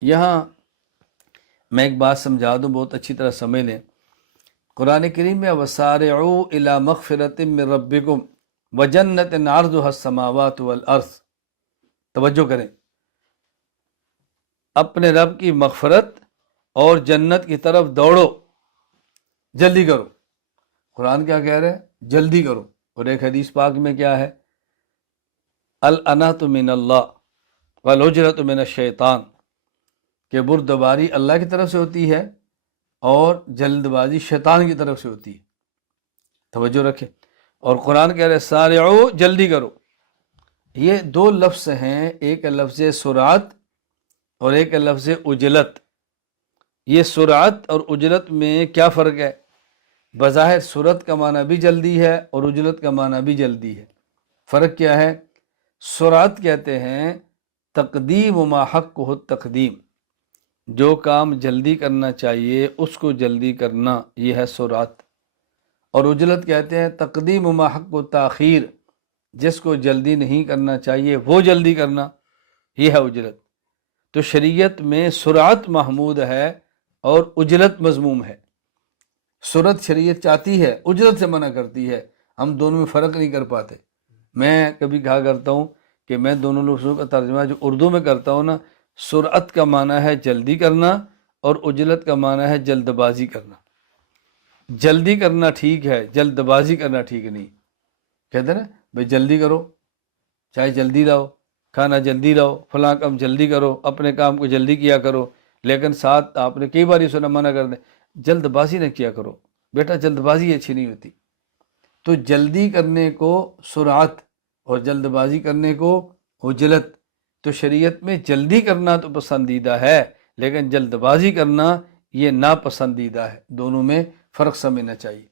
یہاں میں ایک بات سمجھا دوں، بہت اچھی طرح سمجھ لیں۔ قرآن کریم میں وَسَارِعُوا إِلَىٰ مَغْفِرَةٍ مِّن رَبِّكُمْ وَجَنَّةٍ عَرْضُهَا السَّمَاوَاتُ وَالْأَرْضُ، توجہ کریں، اپنے رب کی مغفرت اور جنت کی طرف دوڑو، جلدی کرو۔ قرآن کیا کہہ رہے ہیں؟ جلدی کرو۔ اور ایک حدیث پاک میں کیا ہے؟ الانۃ من اللہ والعجلۃ من الشیطان، کہ بردباری اللہ کی طرف سے ہوتی ہے اور جلد بازی شیطان کی طرف سے ہوتی ہے۔ توجہ رکھیں۔ اور قرآن کہہ رہے سارعو، جلدی کرو۔ یہ دو لفظ ہیں، ایک لفظ سرعت اور ایک لفظ عجلت۔ یہ سرعت اور عجلت میں کیا فرق ہے؟ بظاہر سرعت کا معنی بھی جلدی ہے اور عجلت کا معنی بھی جلدی ہے۔ فرق کیا ہے؟ سرعت کہتے ہیں تقدیم ما حقہ التقدیم، جو کام جلدی کرنا چاہیے اس کو جلدی کرنا، یہ ہے سرعت۔ اور عجلت کہتے ہیں تقدیم ما حق التاخیر، جس کو جلدی نہیں کرنا چاہیے وہ جلدی کرنا، یہ ہے عجلت۔ تو شریعت میں سرعت محمود ہے اور عجلت مذموم ہے۔ سرعت شریعت چاہتی ہے، عجلت سے منع کرتی ہے۔ ہم دونوں میں فرق نہیں کر پاتے۔ میں کبھی کہا کرتا ہوں کہ میں دونوں لفظوں کا ترجمہ جو اردو میں کرتا ہوں نا، سرعت کا معنی ہے جلدی کرنا اور عجلت کا معنی ہے جلد بازی کرنا۔ جلدی کرنا ٹھیک ہے، جلد بازی کرنا ٹھیک نہیں۔ کہتے ہیں نا بھائی جلدی کرو، چاہے جلدی لاؤ، کھانا جلدی لاؤ، فلاں کام جلدی کرو، اپنے کام کو جلدی کیا کرو، لیکن ساتھ آپ نے کئی بار یہ سنا منع کر دیں جلد بازی نہ کیا کرو، بیٹا جلد بازی اچھی نہیں ہوتی۔ تو جلدی کرنے کو سرعت اور جلد بازی کرنے کو عجلت۔ تو شریعت میں جلدی کرنا تو پسندیدہ ہے، لیکن جلد بازی کرنا یہ ناپسندیدہ ہے۔ دونوں میں فرق سمجھنا چاہیے۔